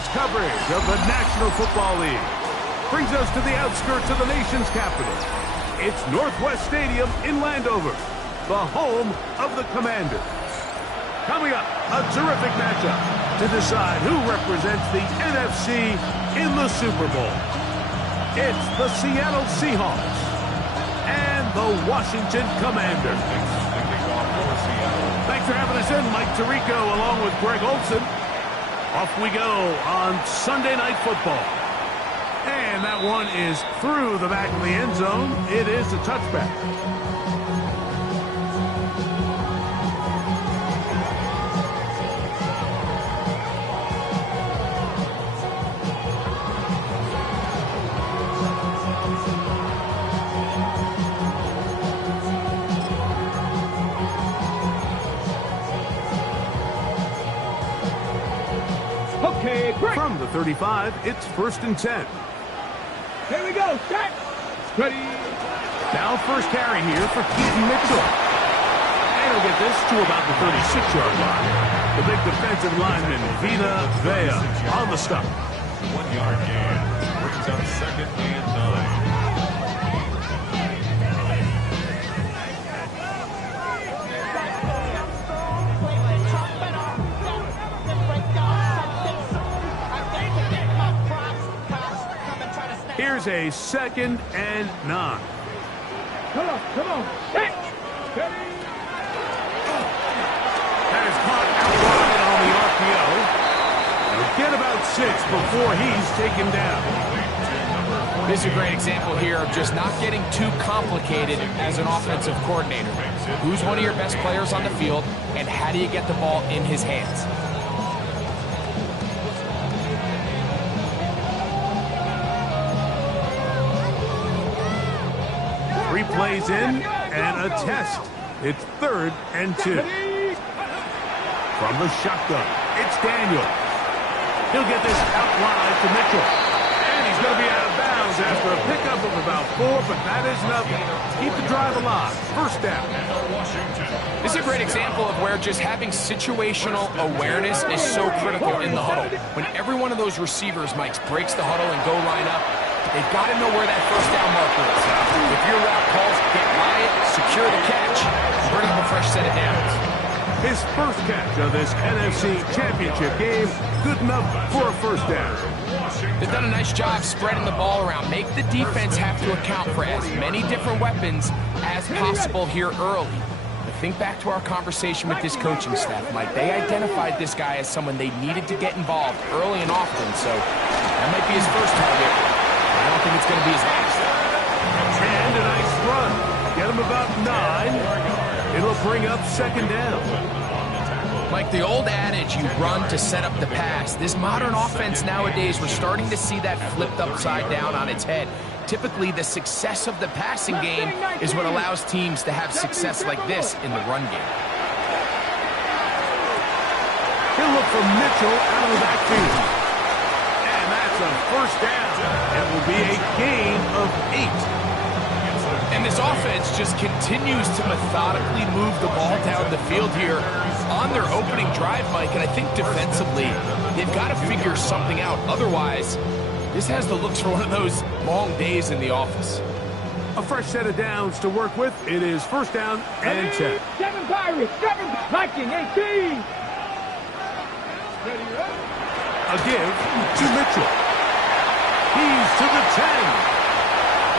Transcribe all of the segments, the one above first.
sports coverage of the National Football League brings us to the outskirts of the nation's capital. It's Northwest Stadium in Landover, the home of the Commanders. Coming up, a terrific matchup to decide who represents the NFC in the Super Bowl. It's the Seattle Seahawks and the Washington Commanders. Thanks for having us in, Mike Tirico, along with Greg Olson. Off we go on Sunday Night Football. And that one is through the back of the end zone. It is a touchback. Okay, break. From the 35, it's 1st and 10. Here we go. Set. Ready. Now first carry here for Keaton Mitchell. And he'll get this to about the 36-yard line. The big defensive lineman, Vita Vea, on the stop. 1 yard gain. Brings up 2nd and 9. Here's a 2nd and 9. Come on. Set. Ready. That is caught out wide on the RPO. He'll get about 6 before he's taken down. This is a great example here of just not getting too complicated as an offensive coordinator. Who's one of your best players on the field, and how do you get the ball in his hands? 3 plays in and a test. It's 3rd and 2. From the shotgun, it's Daniel. He'll get this out wide to Mitchell. And he's going to be out of bounds after a pickup of about 4, but that is enough to keep the drive alive. 1st down. This is a great example of where just having situational awareness is so critical in the huddle. When every one of those receivers, Mike, breaks the huddle and go line up, they've got to know where that 1st down marker is. If your route calls, get by it, secure the catch, and bring up a fresh set of downs. His first catch of this NFC Championship game, good enough for a 1st down. They've done a nice job spreading the ball around. Make the defense have to account for as many different weapons as possible here early. But think back to our conversation with this coaching staff, Mike. They identified this guy as someone they needed to get involved early and often, so that might be his first target. I don't think it's going to be his last. And a nice run. Get him about 9. It'll bring up 2nd down. Mike, the old adage, you run to set up the pass. This modern offense nowadays, we're starting to see that flipped upside down on its head. Typically, the success of the passing game is what allows teams to have success like this in the run game. He'll look for Mitchell out of the backfield. And that's a 1st down. It will be a gain of 8. And this offense just continues to methodically move the ball down the field here on their opening drive, Mike. And I think defensively, they've got to figure something out. Otherwise, this has the looks for one of those long days in the office. A fresh set of downs to work with. It is 1st down and 10. 7 Pirates, 7 Viking, 18. A give to Mitchell. He's to the 10.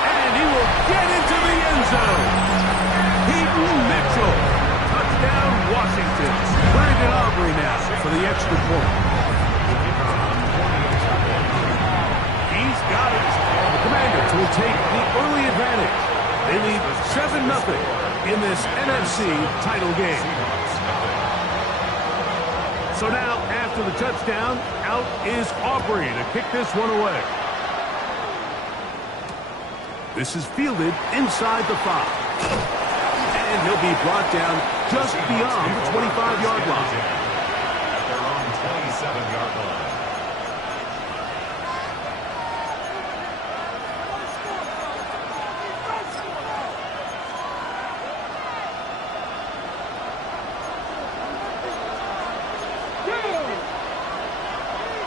And he will get into the end zone. Keaton Mitchell. Touchdown, Washington. Brandon Aubrey now for the extra point. He's got it. The Commanders will take the early advantage. They lead 7-0 in this NFC title game. So now, after the touchdown, out is Aubrey to kick this one away. This is fielded inside the 5. And he'll be brought down just beyond the 25-yard line. At their own 27-yard line.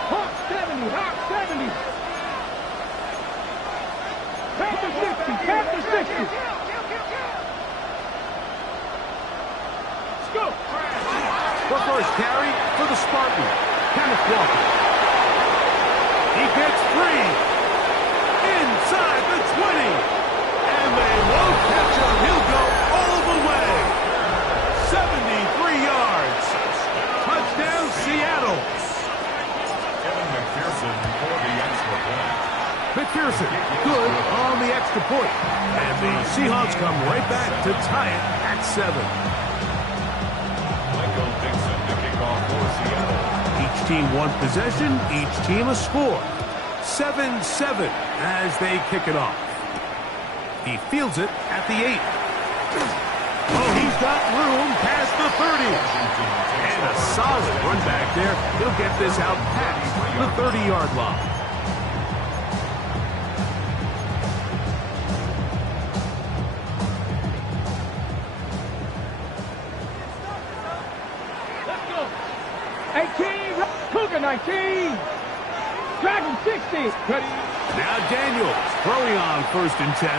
Hawk 7, the 60. Past the 60. Let's go. The first carry for the Spartan, Kenneth Walker. He gets free inside the 20. And they won't catch him. He'll go all the way. 73 yards. Touchdown, Seattle. Kevin McPherson for the extra point. McPherson, good on the extra point. And the Seahawks come right back to tie it at 7. Michael Dixon to kick off for Seattle. Each team one possession, each team a score. 7-7 as they kick it off. He fields it at the 8. Oh, he's got room past the 30. And a solid run back there. He'll get this out past the 30-yard line. Let's go. 18. Cougar 19. Dragon 60. Ready. Now Daniels throwing on 1st and 10.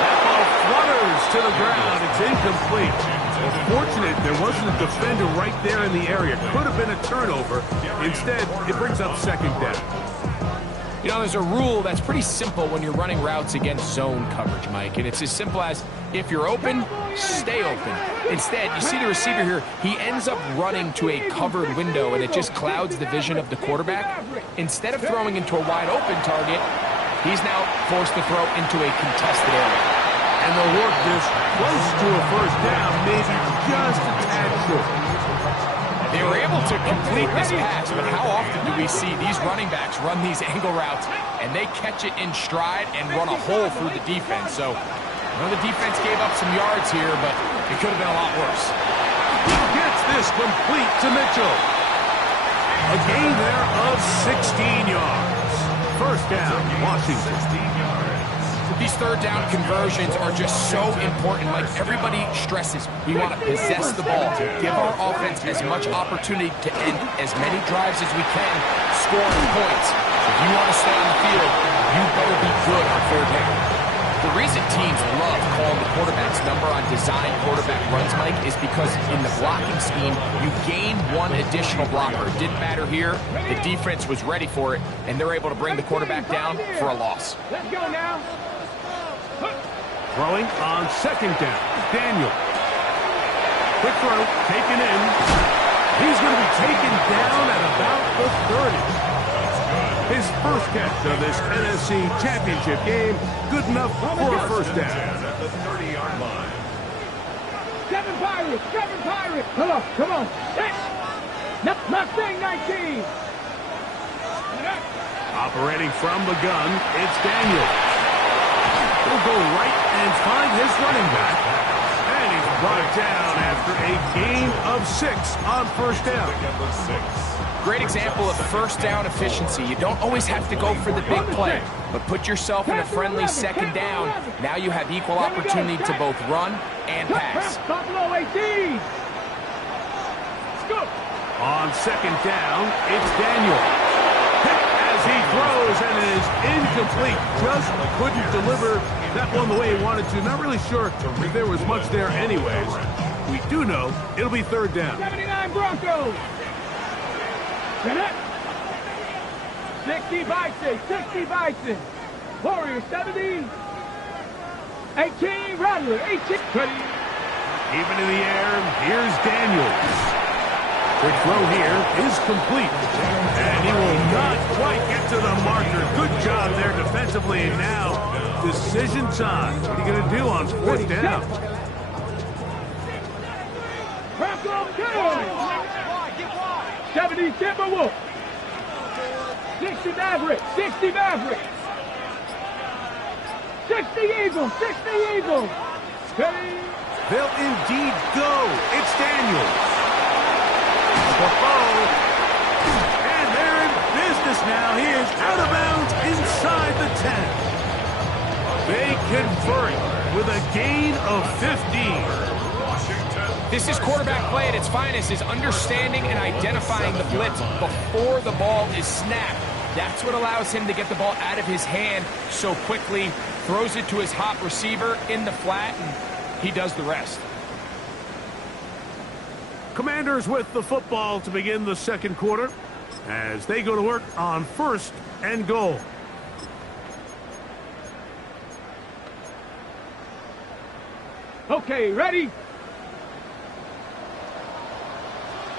That ball flutters to the ground. It's incomplete. Well, fortunate there wasn't a defender right there in the area. Could have been a turnover. Instead, it brings up 2nd down. You know, there's a rule that's pretty simple when you're running routes against zone coverage, Mike. And it's as simple as, if you're open, stay open. Instead, you see the receiver here, he ends up running to a covered window, and it just clouds the vision of the quarterback. Instead of throwing into a wide open target, he's now forced to throw into a contested area. And they'll work this close to a 1st down, maybe just a tad short. They were able to complete this pass, but how often do we see these running backs run these angle routes and they catch it in stride and run a hole through the defense? So, I know the defense gave up some yards here, but it could have been a lot worse. He gets this complete to Mitchell. A gain there of 16 yards. 1st down, Washington. These 3rd down conversions are just so important. Like everybody stresses, we want to possess the ball, give our offense as much opportunity to end as many drives as we can, scoring points. If you want to stay on the field, you better be good on 3rd down. The reason teams love calling the quarterback's number on design quarterback runs, Mike, is because in the blocking scheme, you gain one additional blocker. It didn't matter here. The defense was ready for it, and they're able to bring the quarterback down for a loss. Let's go now. Throwing on 2nd down, Daniel. Quick throw, taken in. He's going to be taken down at about the 30. His first catch of this NFC Championship game, good enough for a 1st down. At the 30-yard line. 7 Pirates. 7 Pirates. Come on. 6. Mustang 19. Operating from the gun, it's Daniel. He'll go right and find his running back. And he's brought down after a gain of 6 on 1st down. Great example of 1st down efficiency. You don't always have to go for the big play, but put yourself in a friendly 2nd down. Now you have equal opportunity to both run and pass. Buffalo 18. Let's go. On 2nd down, it's Daniel. He throws and it is incomplete. Just couldn't deliver that one the way he wanted to. Not really sure if there was much there anyways. We do know it'll be 3rd down. 79 Broncos. 60 Bison. 60 Bison. Warriors 70. 18 Rattler. 18. Even in the air, here's Daniels. Quick throw here is complete. And he will not quite get to the marker. Good job there defensively. And now, decision time. What are you going to do on 4th down? Bronco good. 70 Timberwolves. 60 Mavericks. 60 Mavericks. 60 Eagles. 60 Eagles. Steady. They'll indeed go. It's Daniels. And they're in business now. He is out of bounds inside the 10. They convert with a gain of 15. This is quarterback play at its finest, is understanding and identifying the blitz before the ball is snapped. That's what allows him to get the ball out of his hand so quickly, throws it to his hot receiver in the flat, and he does the rest. Commanders with the football to begin the second quarter as they go to work on 1st and goal. Okay, ready?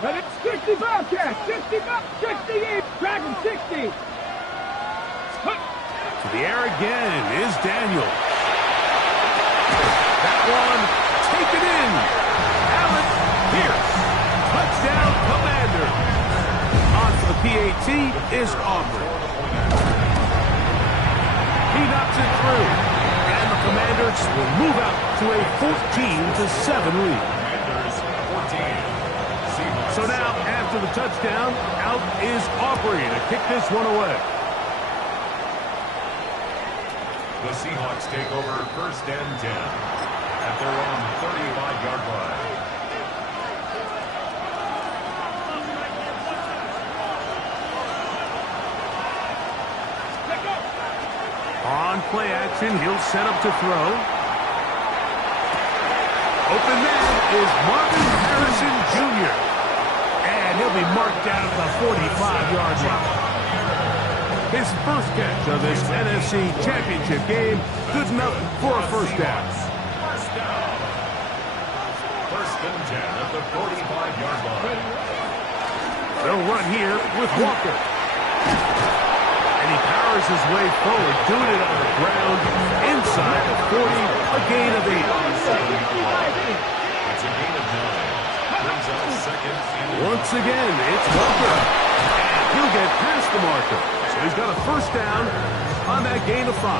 Ready? 60 Bobcats, 60 Dragon 60. To the air again is Daniel. That one taken in. Allen Pierce. Touchdown, Commander. On for the PAT is Aubrey. He knocks it through. And the Commanders will move out to a 14-7 lead. So now, after the touchdown, out is Aubrey to kick this one away. The Seahawks take over 1st and 10 at their own 35-yard line. On play action, he'll set up to throw. Open man is Marvin Harrison Jr. And he'll be marked down at the 45-yard line. His first catch of this NFC Championship game, good enough for a first down. 1st and 10 at the 45-yard line. They'll run here with Walker. And he powers his way forward, doing it on the ground, inside the 40, a gain of 8. It's a gain of 9. Brings up 2nd and 1. Once again, it's Walker. And he'll get past the marker. So he's got a first down on that gain of 5.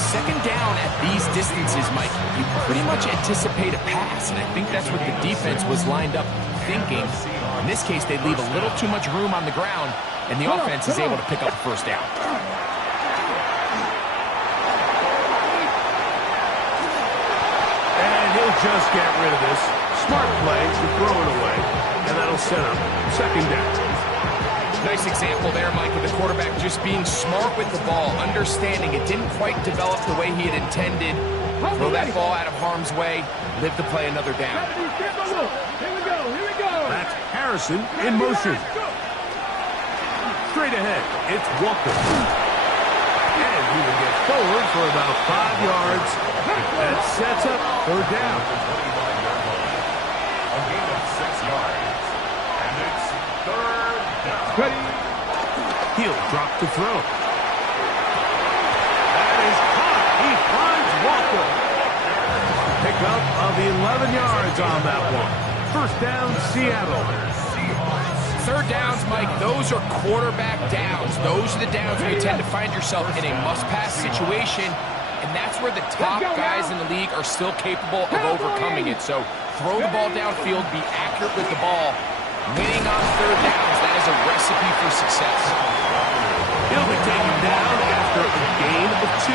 Second down at these distances, Mike, you pretty much anticipate a pass, and I think that's what the defense was lined up thinking. In this case, they leave a little too much room on the ground, and the offense is able to pick up the first down. And he'll just get rid of this. Smart play to throw it away, and that'll set up 2nd down. Nice example there, Mike, of the quarterback just being smart with the ball, understanding it didn't quite develop the way he had intended. Throw that ball out of harm's way, live to play another down. Here we go. That's Harrison in motion. Straight ahead, it's Walker. And he will get forward for about 5 yards. That sets up 3rd down. A gain of 6 yards. And it's 3rd down. Ready? He'll drop to throw. That is caught. He finds Walker. Pickup of 11 yards on that one. 1st down, Seattle. 3rd downs, Mike, those are quarterback downs. Those are the downs where you tend to find yourself in a must-pass situation, and that's where the top guys in the league are still capable of overcoming it. So throw the ball downfield, be accurate with the ball. Winning on 3rd downs, that is a recipe for success. He'll be taken down after a gain of 2.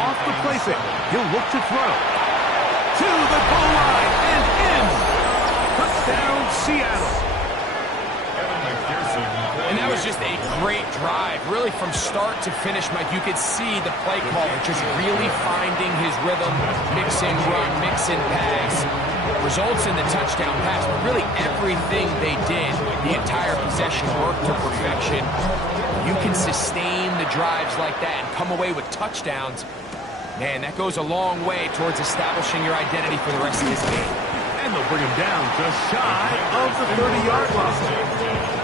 Off the play fake, he'll look to throw. To the goal line and in. Touchdown, Seattle. And that was just a great drive. Really, from start to finish, Mike, you could see the play caller just really finding his rhythm, mix and run, mix and pass. Results in the touchdown pass, but really everything they did, the entire possession worked to perfection. You can sustain the drives like that and come away with touchdowns. Man, that goes a long way towards establishing your identity for the rest of this game. And they'll bring him down just shy of the 30-yard line.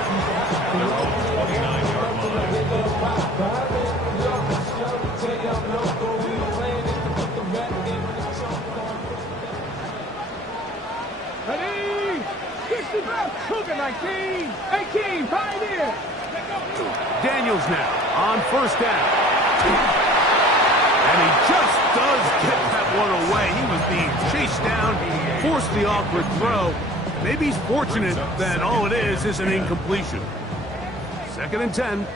Ready? 60 back. Cougar 19. 18. Pioneer. Daniels now on 1st down. And he just does get that one away. He was being chased down, forced the awkward throw. Maybe he's fortunate that all it is an incompletion. 2nd and 10.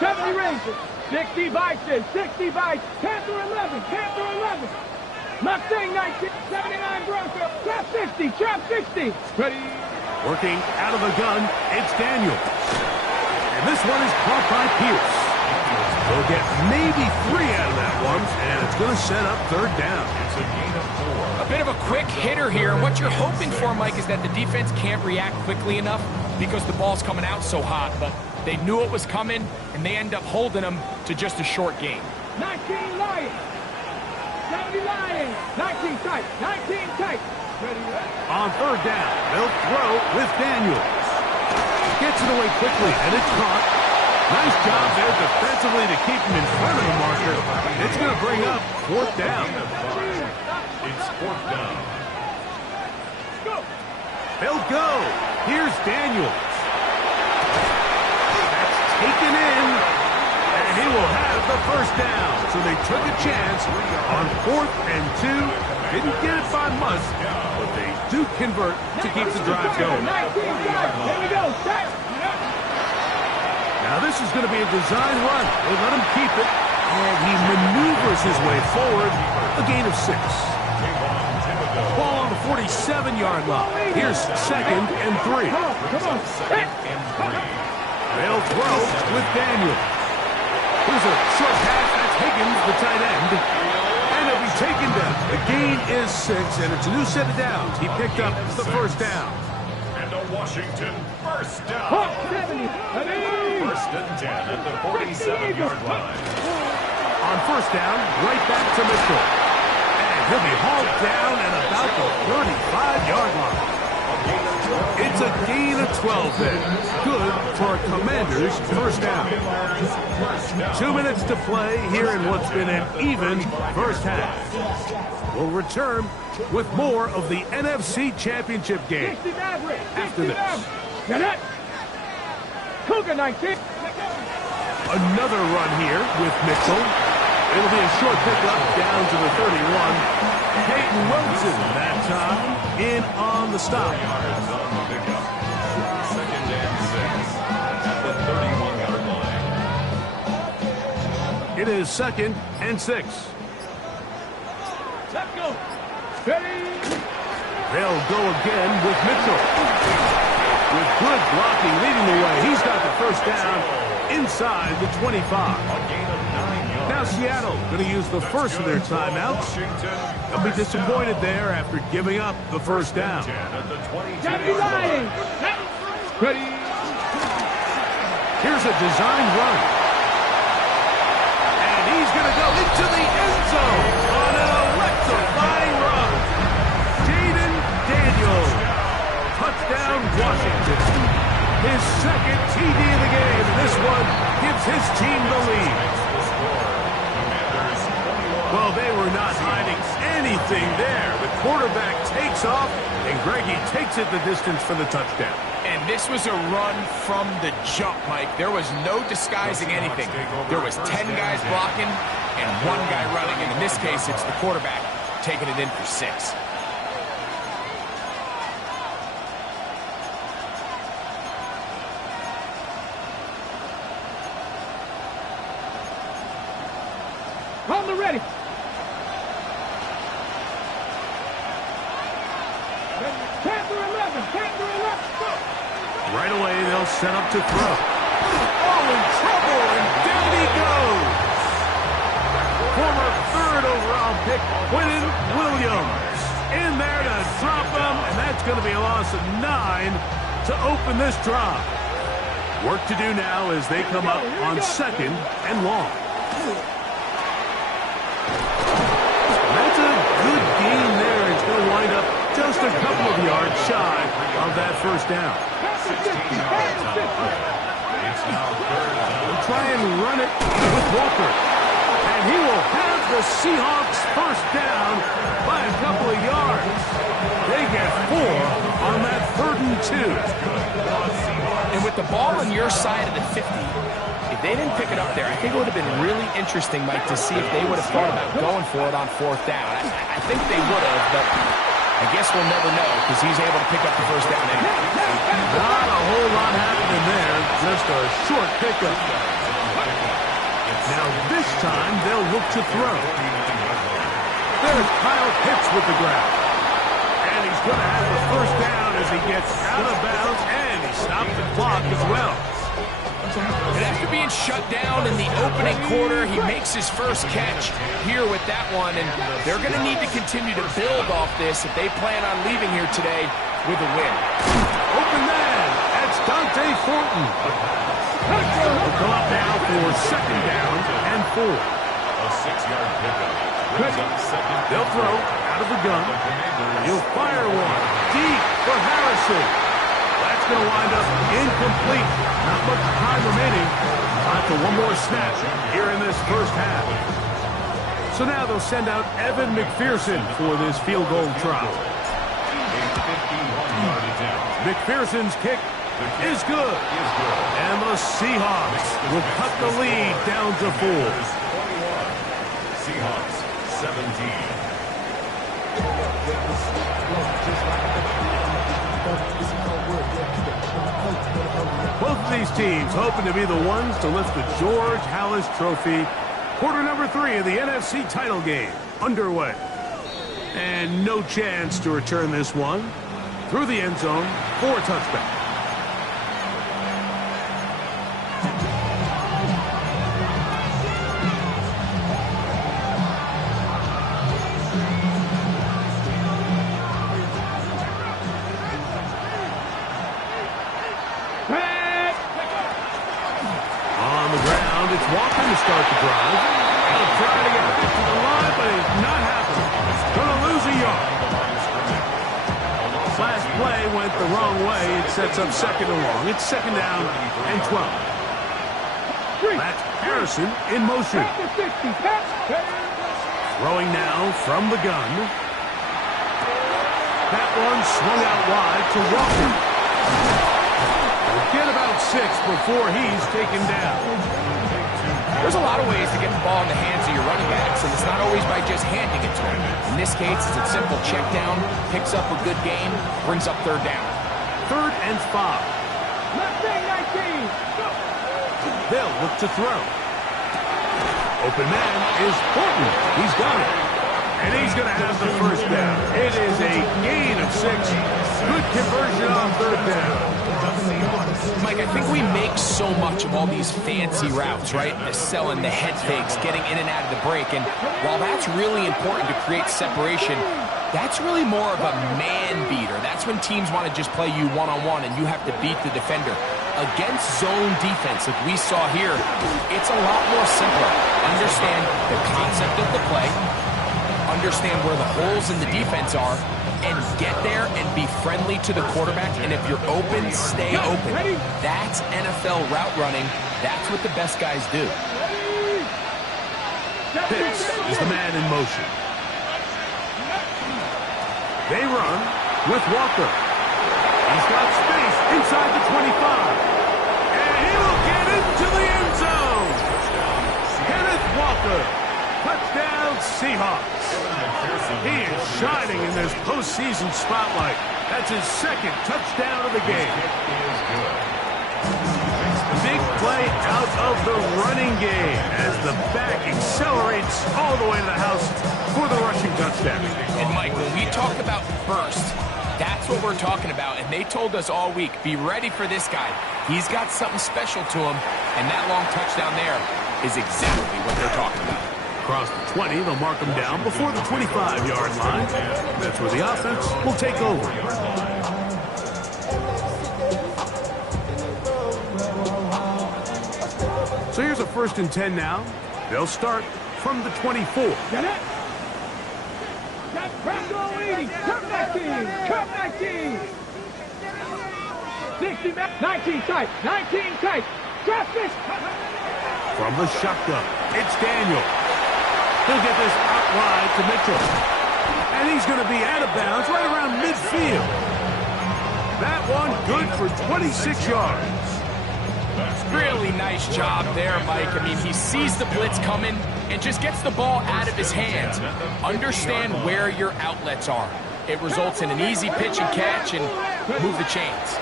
70 Rangers. 60 Bison. 60 Bison. Panther 11. Panther 11. Mustang 19. 79 Broncos. Press 60, trap 60. Ready. Working out of the gun, it's Daniels. And this one is caught by Pierce. They'll get maybe 3 out of that one, and it's going to set up third down. It's a gain of 4. A bit of a quick hitter here. What you're hoping for, Mike, is that the defense can't react quickly enough because the ball's coming out so hot. But they knew it was coming, and they end up holding them to just a short gain. 19 Lions. 70 Lions. 19 tight. 19 tight. Ready. On third down, they'll throw with Daniels. Gets it away quickly, and it's caught. Nice job there defensively to keep him in front of the marker. It's going to bring up fourth down. It's fourth down. Go. They'll go. Here's Daniels. That's taken in, and he will have the first down. So they took a chance on 4th and 2. Didn't get it by much, but they do convert to keep the drive going. 19 tight. Here we go. Tight. Now this is going to be a design run. They let him keep it, and he maneuvers his way forward. A gain of 6. Ball on the 47-yard line. Here's 2nd and 3. Come on. They'll throw with Daniels. Here's a short pass. That's Higgins, the tight end. And he'll be taken down. The gain is 6, and it's a new set of downs. He picked up the first down. And a Washington first down. Hawk 70. Ready. First and 10 at the 47-yard line. On first down, right back to Mitchell. And he'll be hauled down at about the 35-yard line. It's a gain of 12 there. Good for a Commanders first down. 2 minutes to play here in what's been an even first half. We'll return with more of the NFC Championship game 60 Maverick. after this. Get it. Cougar 19. Another run here with Mitchell. It'll be a short pickup down to the 31. Peyton Wilson that time in on the stop. Second and 6 at the 31-yard line. It is 2nd and 6. Let's go. Ready. They'll go again with Mitchell. With good blocking leading the way. He's got the first down inside the 25. A gain of 9 yards. Now Seattle going to use the first of their timeouts. They'll be disappointed there after giving up the first down. 10 at the 22. 70 Lions. Ready. Here's a design run. And he's going to go into the end zone on an electrifying run. Jaden Daniels. Touchdown, Washington. His 2nd TD of the game. And this one gives his team the lead. Well, they were not hiding anything there. The quarterback takes off, and Greggy takes it the distance for the touchdown. And this was a run from the jump, Mike. There was no disguising anything. There was 10 guys blocking and 1 guy running. And in this case, it's the quarterback taking it in for 6. On the ready. Panther 11. Panther 11. Go. Right away, they'll set up to throw. Oh, in trouble, and down he goes. Former 3rd overall pick, Quinnen Williams. In there to drop him, and that's going to be a loss of 9 to open this drive. Work to do now as they come up on 2nd and long. That's a good gain there. It's going to wind up just a couple of yards shy of that first down. 16 yards on the play. It's now third down. We'll try and run it with Walker. And he will have the Seahawks first down by a couple of yards. They get 4 on that 3rd and 2. And with the ball on your side of the 50, if they didn't pick it up there, I think it would have been really interesting, Mike, to see if they would have thought about going for it on 4th down. I think they would have, but I guess we'll never know because he's able to pick up the first down anyway. Not a whole lot happening there, just a short pickup. Now this time they'll look to throw. There's Kyle Pitts with the grab. And he's going to he gets out of bounds, and he stopped the clock as well. And after being shut down in the opening quarter, he makes his first catch here with that one, and they're going to need to continue to build off this if they plan on leaving here today with a win. Open man, that's Dante Thornton. He'll come up now for second down and 4. A 6-yard pickup. Brings up second. They'll throw out of the gun. He'll fire one deep for Harrison. That's going to wind up incomplete. Not much time remaining. Time for one more snap here in this first half. So now they'll send out Evan McPherson for this field goal try. A 51-yard attempt. McPherson's kick is good. And the Seahawks will cut the lead down to 4. 21. Seahawks 17. Both of these teams hoping to be the ones to lift the George Halas Trophy. Quarter number 3 of the NFC title game underway. And no chance to return this one through the end zone for a touchback. Walker to start the drive. He'll try to get it to the line, but it's not happening. Going to lose a yard. Last play went the wrong way. It sets up second and long. It's second down and 12. That's Harrison in motion. Throwing now from the gun. That one swung out wide to Walker. He'll get about 6 before he's taken down. There's a lot of ways to get the ball in the hands of your running backs, and it's not always by just handing it to them. In this case, it's a simple check down, picks up a good game, brings up third down. Third and 5. They'll look to throw. Open man is Thornton. He's got it. And he's going to have the first down. It is a gain of 6. Good conversion on third down. Mike, I think we make so much of all these fancy routes, right? The selling, the head fakes, getting in and out of the break. And while that's really important to create separation, that's really more of a man beater. That's when teams want to just play you one-on-one and you have to beat the defender. Against zone defense, like we saw here, it's a lot more simpler. Understand the concept of the play, understand where the holes in the defense are, and get there and be friendly to the quarterback. And if you're open, stay open. That's NFL route running. That's what the best guys do. Pitts is the man in motion. They run with Walker. He's got space inside the 25. And he will get into the end zone. Kenneth Walker. Touchdown, Seahawks. He is shining in this postseason spotlight. That's his second touchdown of the game. Big play out of the running game as the back accelerates all the way to the house for the rushing touchdown. And Mike, when we talk about burst, that's what we're talking about. And they told us all week, be ready for this guy. He's got something special to him. And that long touchdown there is exactly what they're talking about. Across the 20, they'll mark him down before the 25-yard line. That's where the offense will take over. So here's a 1st and 10 now. They'll start from the 24. Get it? That's Brando 80. Come 19. Come 19. 60, 19 tight. 19 tight. Draft this. From the shotgun, it's Daniel. He'll get this out wide to Mitchell. And he's going to be out of bounds right around midfield. That one good for 26 yards. Really nice job there, Mike. I mean, he sees the blitz coming and just gets the ball out of his hands. Understand where your outlets are. It results in an easy pitch and catch and move the chains.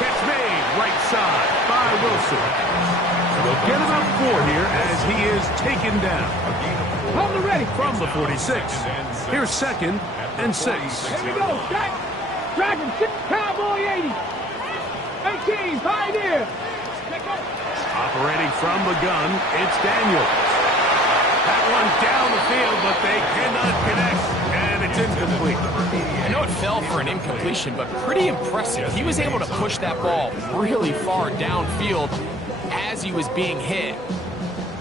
Catch made right side by Wilson. They'll get him up 4 here as he is taken down. Hold the ready. From the 46. Here's 2nd and 6. Here we go. Jack. Dragon 6. Cowboy 80. 18. Pioneer. Operating from the gun, it's Daniels. That one down the field, but they cannot connect, and it's incomplete. I know it fell for an incompletion, but pretty impressive. He was able to push that ball really far downfield as he was being hit.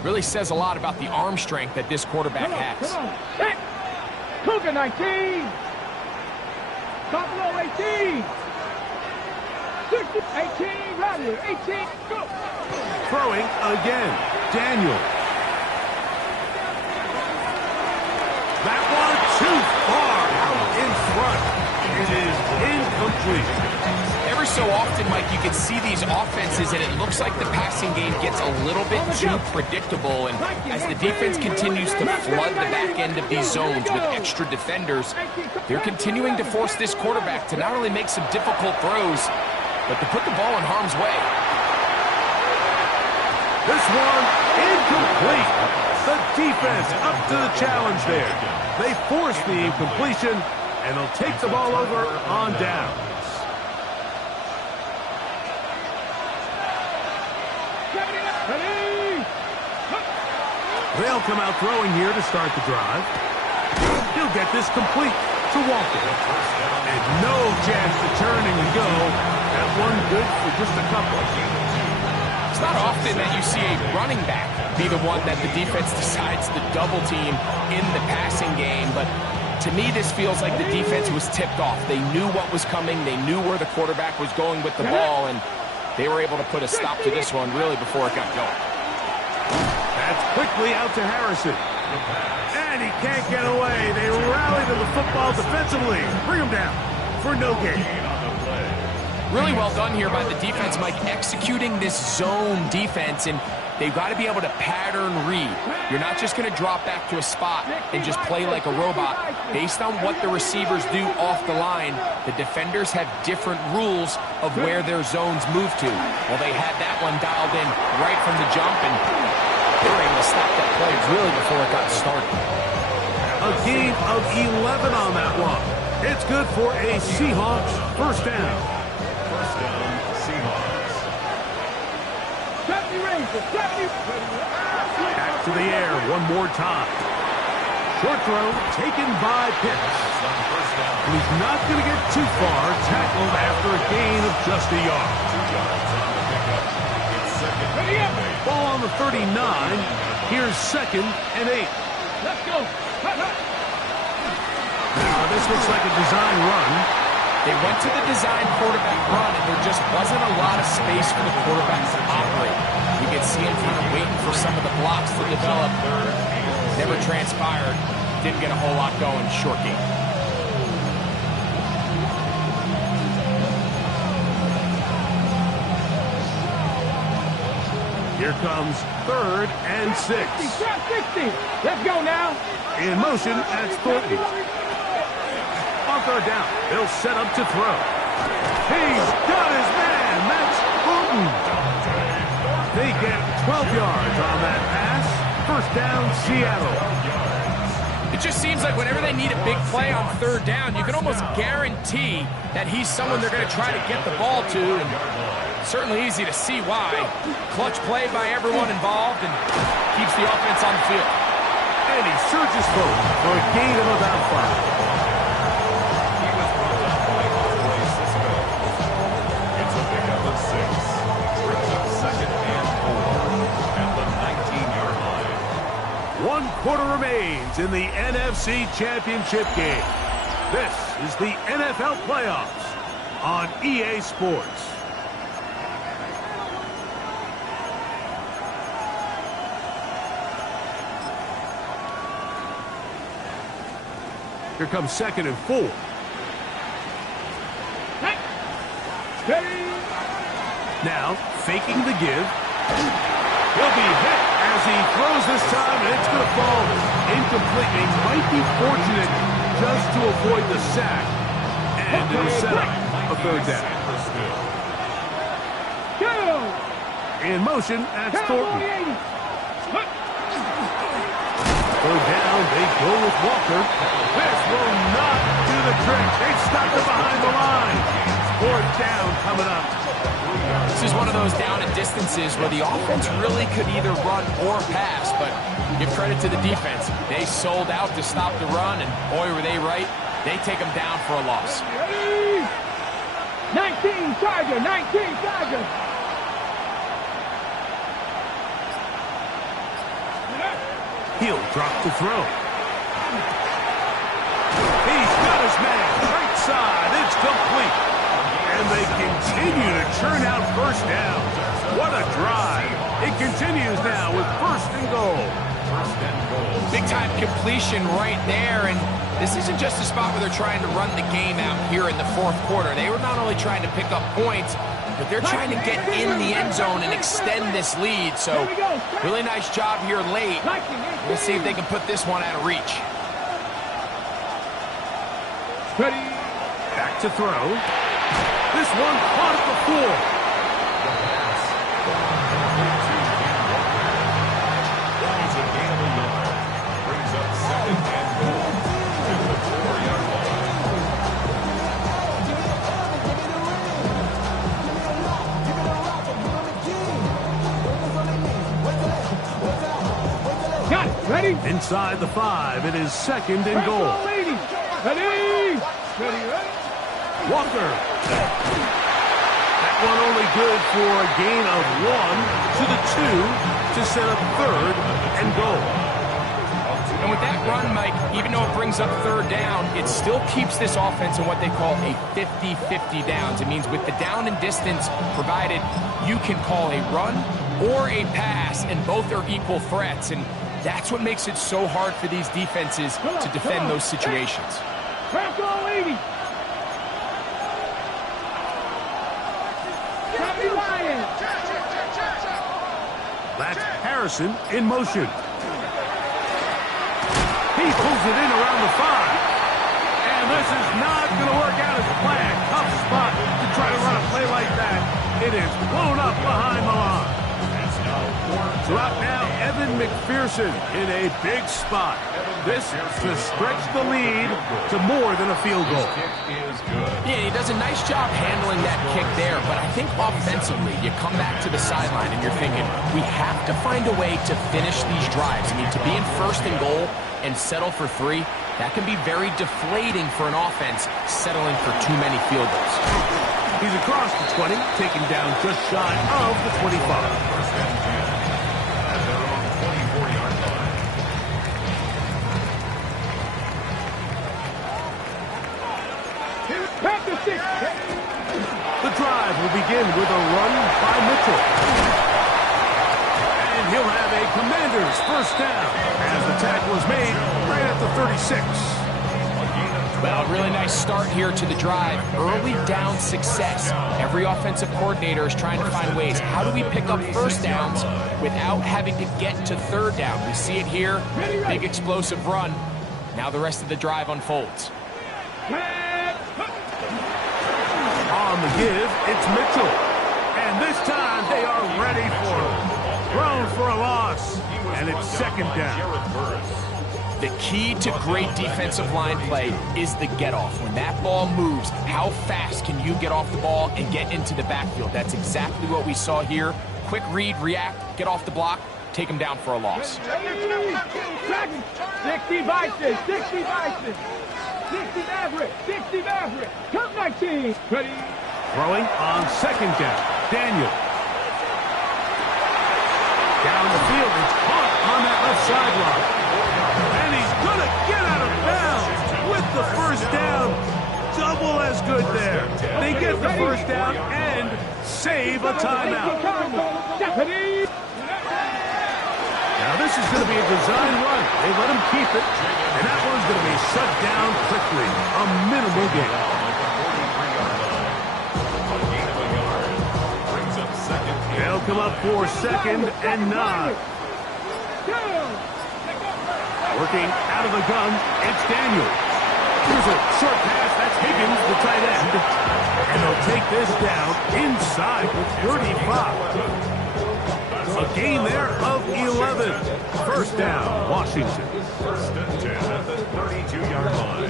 Really says a lot about the arm strength that this quarterback has. Come on. Set. Cougar 19. Buffalo 18. 60. 18. Rattler 18. Go. Throwing again, Daniels. That one too far out in front. It is incomplete. Every so often, Mike, you can see these offenses, and it looks like the passing game gets a little bit too predictable. And as the defense continues to flood the back end of these zones with extra defenders, they're continuing to force this quarterback to not only make some difficult throws, but to put the ball in harm's way. This one incomplete. The defense up to the challenge there. They force the incompletion, and they'll take the ball over on downs. They'll come out throwing here to start the drive. He'll get this complete to Walker. And no chance to turn and go. That one good for just a couple. It's not often that you see a running back be the one that the defense decides to double team in the passing game, but to me this feels like the defense was tipped off. They knew what was coming, they knew where the quarterback was going with the ball, and they were able to put a stop to this one really before it got going. That's quickly out to Harrison. And he can't get away. They rally to the football defensively. Bring him down for no gain. Really well done here by the defense, Mike, executing this zone defense, and they've got to be able to pattern read. You're not just going to drop back to a spot and just play like a robot. Based on what the receivers do off the line, the defenders have different rules of where their zones move to. Well, they had that one dialed in right from the jump, and they were able to stop that play really before it got started. A gain of 11 on that one. It's good for a Seahawks first down. First down, Seahawks. 70 Rangers, 70. Back to the air one more time. Short throw taken by Pitts. And he's not going to get too far, tackled after a gain of just a yard. 2 yards on the pickup. It's second and 8. Ball on the 39. Here's 2nd and 8. Let's go. Now this looks like a design run. They went to the design quarterback run, and there just wasn't a lot of space for the quarterback to operate. You could see him kind of waiting for some of the blocks to develop. Never transpired. Didn't get a whole lot going. Short game. Here comes 3rd and 6. 60. Let's go now. In motion, that's Thornton. On 3rd down, they'll set up to throw. He's got his man. That's Thornton. They get 12 yards on that pass. First down, Seattle. It just seems like whenever they need a big play on 3rd down, you can almost guarantee that he's someone they're going to try to get the ball to. And certainly easy to see why. Clutch play by everyone involved and keeps the offense on the field. And he surges forward for a gain of about 5. He was brought up by Andre Cisco. It's a pickup of 6. Brings up second and 4 at the 19-yard line. 1 quarter remains in the NFC Championship game. This is the NFL Playoffs on EA Sports. Here comes 2nd and 4. Now, faking the give. He'll be hit as he throws this time, and it's going to fall incomplete. He might be fortunate just to avoid the sack. And it'll set up a 3rd down. In motion, that's Thornton. Third down, they go with Walker. This will not do the trick. They've stopped it behind the line. Fourth down coming up. This is one of those down and distances where the offense really could either run or pass, but give credit to the defense. They sold out to stop the run, and boy, were they right. They take them down for a loss. 19 Charger, 19 Charger. He'll drop to throw. He's got his man. Right side. It's complete. And they continue to churn out first down. What a drive. It continues now with first and goal. Big-time completion right there, and this isn't just a spot where they're trying to run the game out here in the fourth quarter. They were not only trying to pick up points, but they're trying to get in the end zone and extend this lead. So really nice job here late. We'll see if they can put this one out of reach. Ready. Back to throw. This one caught at the floor. He's a gain of a yard. Brings up second and goal to the 4-yard line. Got it. Ready. Inside the 5, it is second and goal. Ready. Ready. Ready. Walker. That one only good for a gain of 1 to the 2 to set up third and goal. And with that run, Mike, even though it brings up third down, it still keeps this offense in what they call a 50-50 downs. It means with the down and distance provided, you can call a run or a pass, and both are equal threats. And that's what makes it so hard for these defenses to defend those situations. Franco 80. That's Harrison in motion. He pulls it in around the 5. And this is not going to work out as planned. Tough spot to try to run a play like that. It is blown up behind the line. So out now, Evan McPherson in a big spot. This to stretch the lead to more than a field goal. Yeah, he does a nice job handling that kick there, but I think offensively, you come back to the sideline and you're thinking, we have to find a way to finish these drives. I mean, to be in first and goal and settle for 3, that can be very deflating for an offense settling for too many field goals. He's across the 20, taken down just shy of the 25. First and 10 at their own 24-yard line. The drive will begin with a run by Mitchell. And he'll have a Commanders first down as the tackle is made right at the 36. Well, really nice start here to the drive. Early down success. Every offensive coordinator is trying to find ways. How do we pick up first downs without having to get to third down? We see it here. Big explosive run. Now the rest of the drive unfolds. On the give, it's Mitchell. And this time they are ready for him. Thrown for a loss. And it's second down. The key to great defensive line play is the get-off. When that ball moves, how fast can you get off the ball and get into the backfield? That's exactly what we saw here. Quick read, react, get off the block, take him down for a loss. 60 Vices, 60 Vices. 60 Maverick, 60 Maverick. Count 19. Ready. Throwing on second down. Daniel. Down the field, it's caught on that left sideline. And he's going to get out of bounds with the first down. Double as good there. They get the first down and save a timeout. Now this is going to be a design run. They let him keep it. And that one's going to be shut down quickly. A minimal gain. They'll come up for second and 9. Working out of the gun, it's Daniel. Here's a short pass. That's Higgins, the tight end. And they'll take this down inside the 35. A gain there of 11. First down, Washington. First and 10 at the 32-yard line.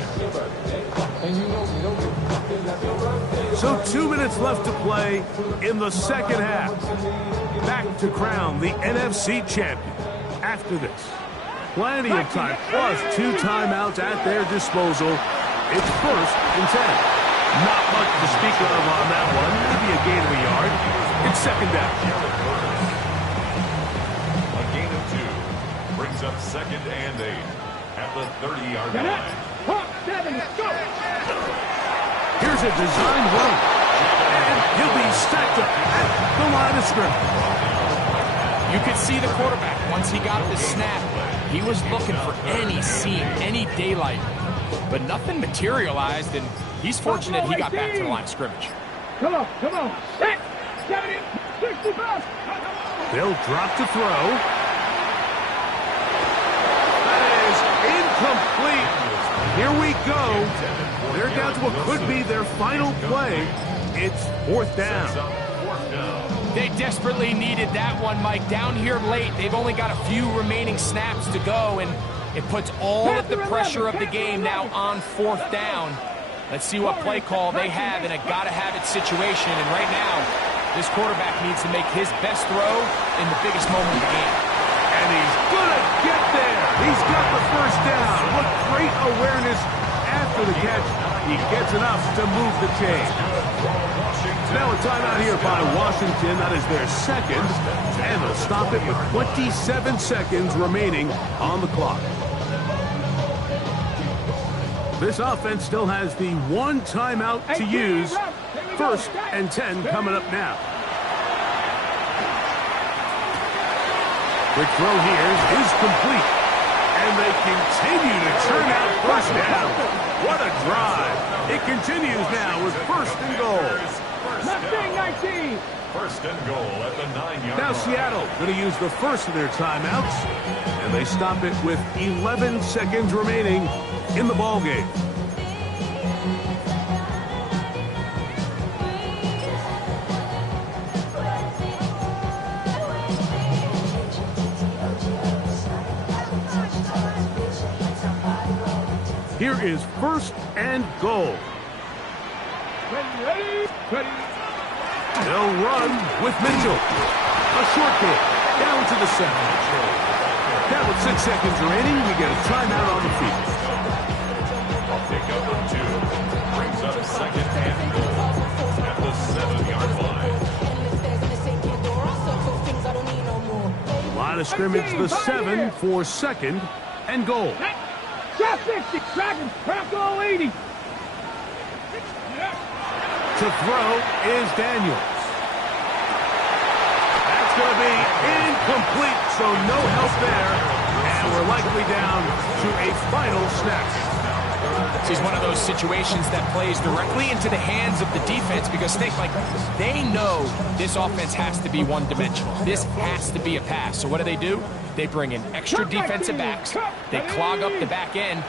So 2 minutes left to play in the second half. Back to crown the NFC champion. After this, plenty of time, plus 2 timeouts at their disposal. It's first and 10. Not much to speak of on that one. Maybe a gain of a yard. It's second down. A gain of 2 brings up second and 8 at the 30-yard line. Hawk 7, go! Here's a designed run. And he'll be stacked up at the line of scrimmage. You could see the quarterback, once he got the snap, he was looking for any seam, any daylight. But nothing materialized, and he's fortunate he got back to the line of scrimmage. Come on, 6, 70, 65. They'll drop to throw. That is incomplete. Here we go. They're down to what could be their final play. It's fourth down. They desperately needed that one, Mike. Down here late, they've only got a few remaining snaps to go, and it puts all of the pressure of the game now on fourth down. Let's see what play call they have in a gotta-have-it situation. And right now, this quarterback needs to make his best throw in the biggest moment of the game. And he's gonna get there. He's got the first down. What great awareness after the catch. He gets enough to move the chain. Now a timeout here by Washington. That is their second. And they'll stop it with 27 seconds remaining on the clock. This offense still has the 1 timeout to use. First and 10 coming up now. Quick throw here is complete. And they continue to churn out first down. What a drive. It continues now with first and goal. 19. First and goal at the 9-yard Now line. Seattle going to use the first of their timeouts. And they stop it with 11 seconds remaining in the ball game. Here is first and goal. Ready. They'll run with Mitchell. A short kick down to the 7. Now with 6 seconds remaining, we get a timeout on the field. Pickup of 2 brings up second and goal at the 7-yard line. Line of scrimmage, the 7 for second and goal. Shot 60, Dragons, Bronco 80. To throw is Daniels. That's going to be incomplete, so no help there. And we're likely down to a final snap. This is one of those situations that plays directly into the hands of the defense because they know this offense has to be one-dimensional. This has to be a pass. So what do? They bring in extra defensive backs. They clog up the back end.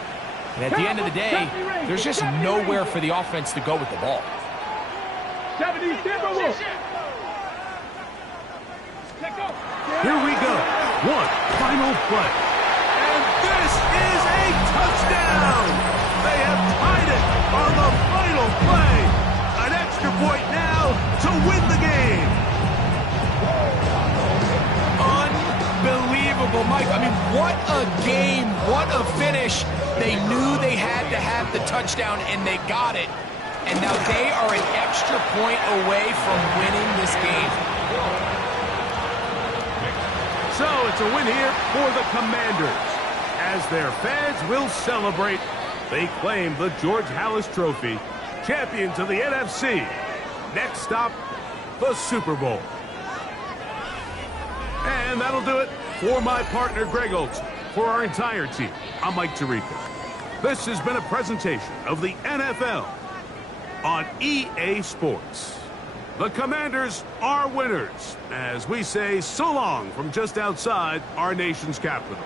And at the end of the day, there's just nowhere for the offense to go with the ball. 70, Timberwolves. Here we go. One final play. And this is a touchdown. They have tied it on the final play. An extra point now to win the game. Unbelievable, Mike. I mean, what a game. What a finish. They knew they had to have the touchdown, and they got it. And now they are an extra point away from winning this game. So it's a win here for the Commanders. As their fans will celebrate, they claim the George Halas Trophy, champions of the NFC. Next stop, the Super Bowl. And that'll do it for my partner, Greg Olson. For our entire team, I'm Mike Tirico. This has been a presentation of the NFL on EA Sports. The Commanders are winners, as we say so long from just outside our nation's capital.